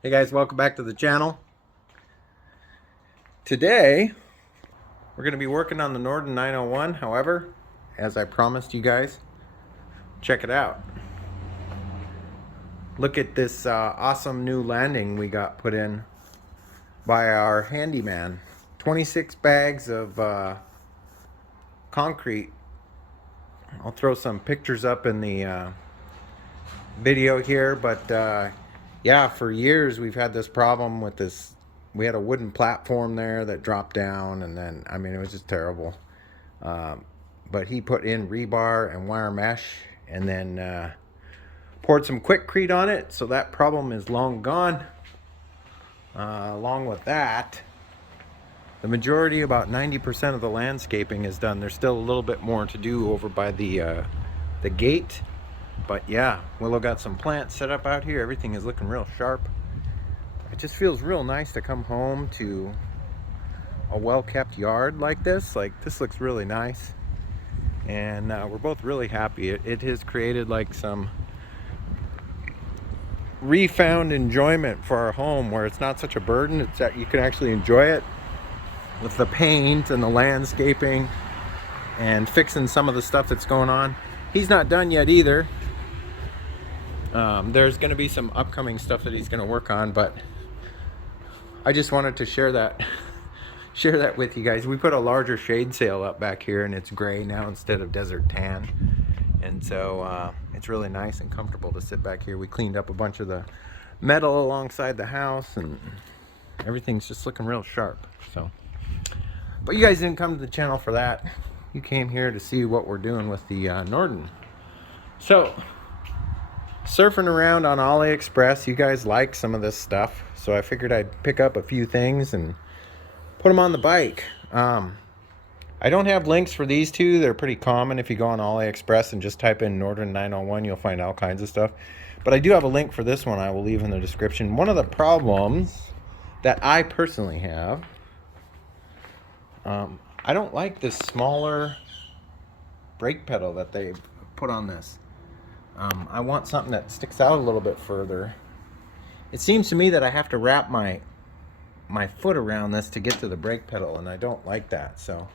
Hey guys, welcome back to the channel. Today we're going to be working on the Norden 901. However, as I promised you guys, check it out. Look at this awesome new landing we got put in by our handyman. 26 bags of concrete. I'll throw some pictures up in the video here, but yeah, for years we've had this problem with this. We had a wooden platform there that dropped down, and then I mean it was just terrible. But he put in rebar and wire mesh, and then poured some quickcrete on it, so that problem is long gone. Along with that, the majority, about 90% of the landscaping is done. There's still a little bit more to do over by the gate. But yeah, Willow got some plants set up out here. Everything is looking real sharp. It just feels real nice to come home to a well-kept yard like this. Like, this looks really nice. And we're both really happy. It has created like some refound enjoyment for our home, where it's not such a burden. It's that you can actually enjoy it with the paint and the landscaping and fixing some of the stuff that's going on. He's not done yet either. There's going to be some upcoming stuff that he's going to work on, but I just wanted to share that with you guys. We put a larger shade sail up back here, and it's gray now instead of desert tan, and so it's really nice and comfortable to sit back here. We cleaned up a bunch of the metal alongside the house, and everything's just looking real sharp. So, but you guys didn't come to the channel for that. You came here to see what we're doing with the Norden. So, surfing around on Aliexpress, you guys like some of this stuff, so I figured I'd pick up a few things and put them on the bike. I don't have links for these two. They're pretty common. If you go on Aliexpress and just type in Norden 901, you'll find all kinds of stuff. But I do have a link for this one I will leave in the description. One of the problems that I personally have, I don't like this smaller brake pedal that they put on this. I want something that sticks out a little bit further. It seems to me that I have to wrap my foot around this to get to the brake pedal, and I don't like that. So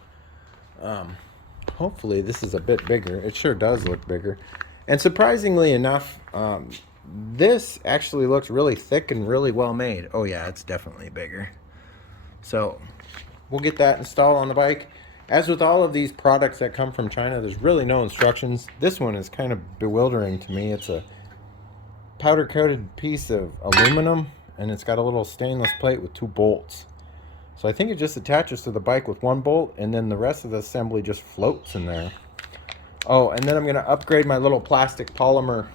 hopefully this is a bit bigger. It sure does look bigger, and surprisingly enough, this actually looks really thick and really well made. Oh yeah, it's definitely bigger. So we'll get that installed on the bike. As with all of these products that come from China, there's really no instructions. This one is kind of bewildering to me. It's a powder coated piece of aluminum, and it's got a little stainless plate with 2 bolts. So I think it just attaches to the bike with 1 bolt, and then the rest of the assembly just floats in there. Oh, and then I'm going to upgrade my little plastic polymer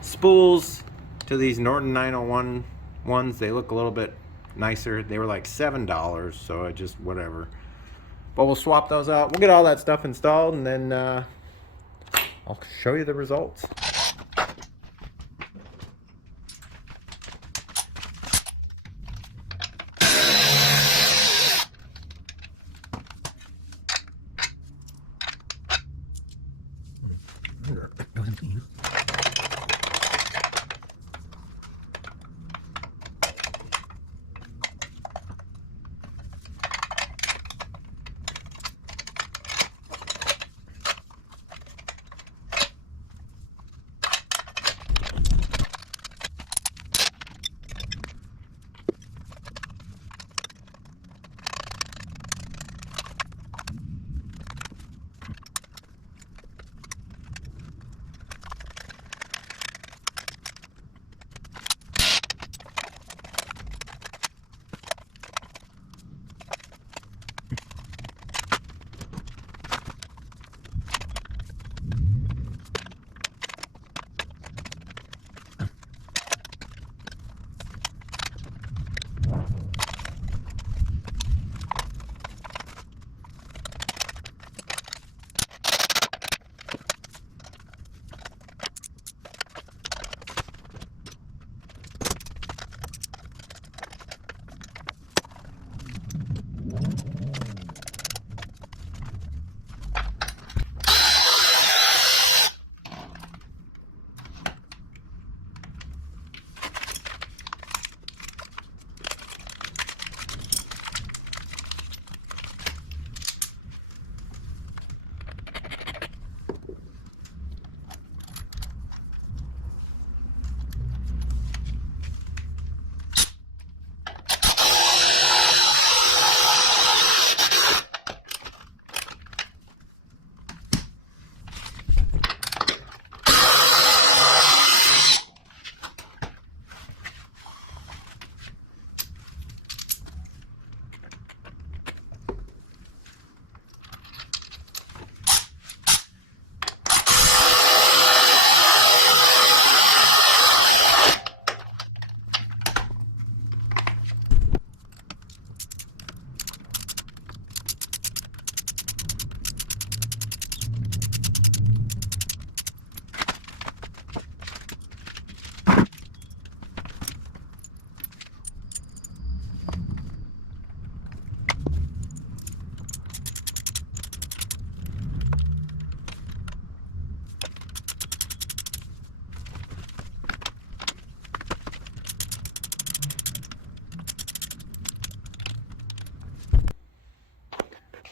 spools to these Norden 901 ones. They look a little bit nicer. They were like $7, so I just whatever. But we'll swap those out. We'll get all that stuff installed, and then I'll show you the results.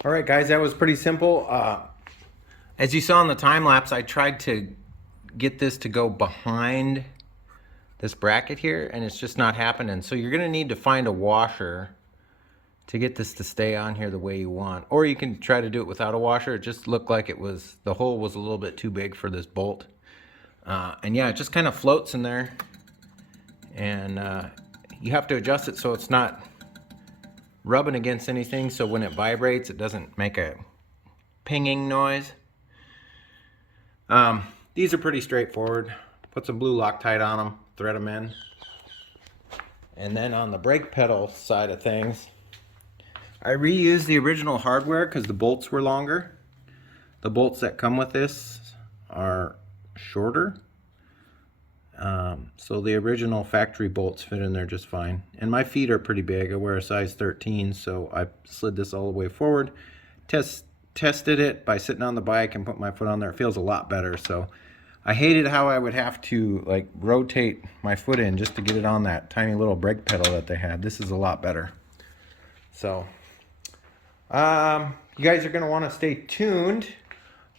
All right, guys, that was pretty simple. As you saw in the time lapse, I tried to get this to go behind this bracket here, and it's just not happening. So you're gonna need to find a washer to get this to stay on here the way you want. Or you can try to do it without a washer. It just looked like it was, the hole was a little bit too big for this bolt. And yeah, it just kind of floats in there. And you have to adjust it so it's not rubbing against anything, so when it vibrates it doesn't make a pinging noise. These are pretty straightforward. Put some blue Loctite on them, thread them in. And then on the brake pedal side of things, I reused the original hardware because the bolts were longer. The bolts that come with this are shorter. So the original factory bolts fit in there just fine. And my feet are pretty big. I wear a size 13, so I slid this all the way forward. Tested it by sitting on the bike and put my foot on there. It feels a lot better. So I hated how I would have to like rotate my foot in just to get it on that tiny little brake pedal that they had. This is a lot better. So you guys are going to want to stay tuned.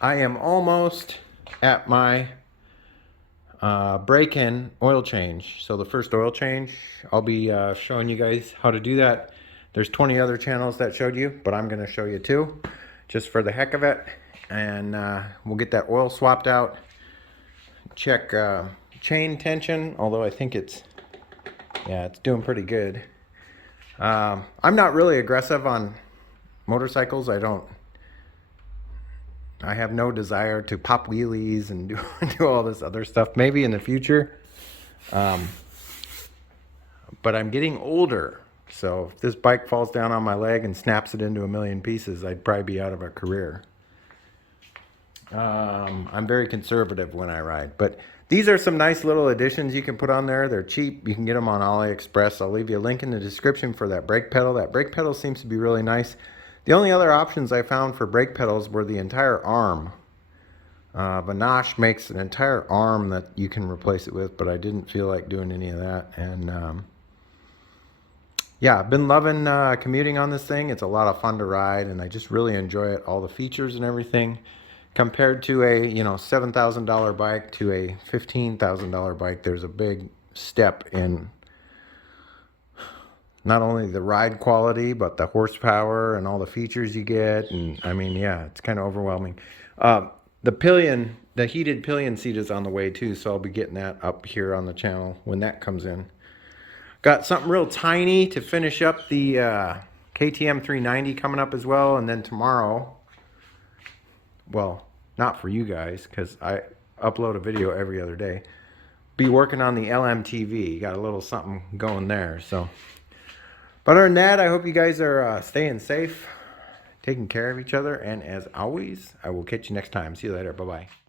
I am almost at my break-in oil change. So the first oil change, I'll be showing you guys how to do that. There's 20 other channels that showed you, but I'm going to show you too, just for the heck of it. And we'll get that oil swapped out. Check chain tension, although I think it's doing pretty good. I'm not really aggressive on motorcycles. I have no desire to pop wheelies and do all this other stuff. Maybe in the future. But I'm getting older. So if this bike falls down on my leg and snaps it into a million pieces, I'd probably be out of a career. I'm very conservative when I ride. But these are some nice little additions you can put on there. They're cheap. You can get them on Aliexpress. I'll leave you a link in the description for that brake pedal. That brake pedal seems to be really nice. The only other options I found for brake pedals were the entire arm. Vanache makes an entire arm that you can replace it with, but I didn't feel like doing any of that. And yeah, I've been loving commuting on this thing. It's a lot of fun to ride, and I just really enjoy it. All the features and everything. Compared to a $7,000 bike to a $15,000 bike, there's a big step in not only the ride quality, but the horsepower and all the features you get. And I mean, yeah, it's kind of overwhelming. The heated pillion seat is on the way too, so I'll be getting that up here on the channel when that comes in. Got something real tiny to finish up the KTM 390 coming up as well. And then tomorrow, well, not for you guys because I upload a video every other day, be working on the LMTV. Got a little something going there. So, but other than that, I hope you guys are staying safe, taking care of each other, and as always, I will catch you next time. See you later. Bye-bye.